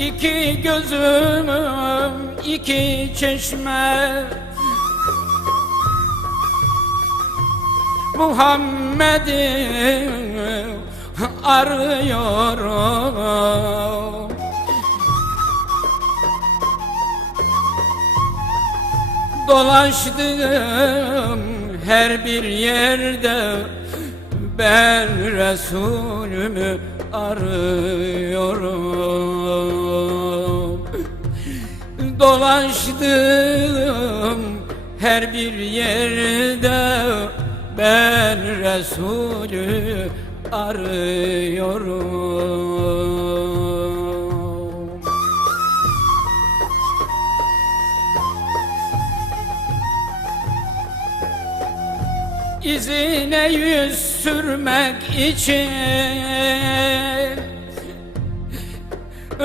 İki gözümüm iki çeşme. Muhammed'i arıyorum. Dolaştım her bir yerde Ben Resulümü arıyorum Dolaştım her bir yerde. Ben Resulü arıyorum. İzine yüz sürmek için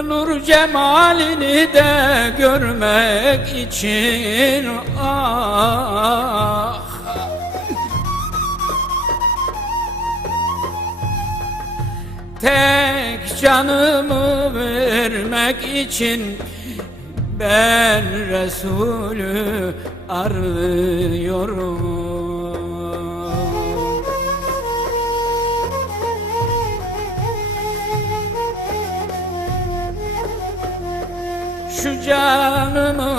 Nur cemalini de görmek için. Ah. Tek canımı vermek için ben Resulü arıyorum canımı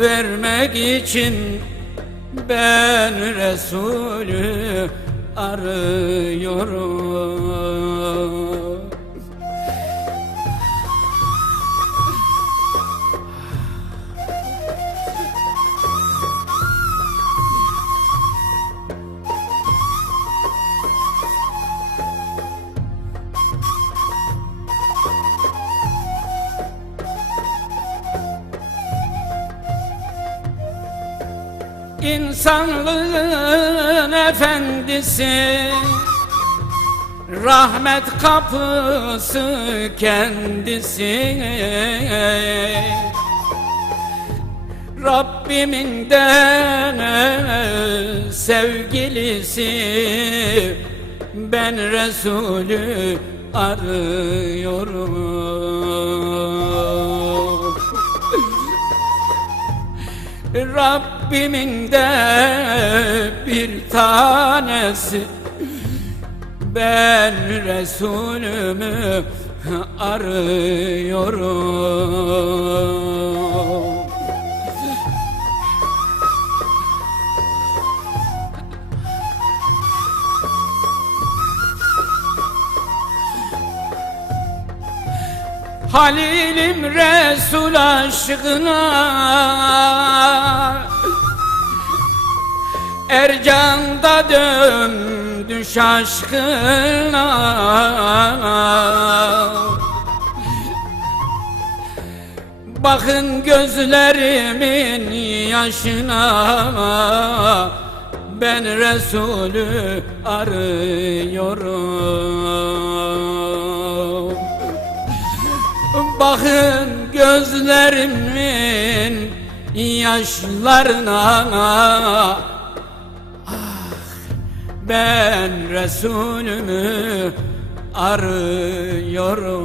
vermek için ben Resulü arıyorum İnsanlığın efendisi. Rahmet kapısı kendisi. Rabbimin de sevgilisi. Ben Resulü arıyorum Rabbimin de bir tanesi. Ben Resulümü arıyorum. Halilim Resul aşkına Ercan'da döndü şaşkına. Bakın gözlerimin yaşına. Ben Resulü arıyorum. Bakın gözlerimin yaşlarına Ben Resulümü arıyorum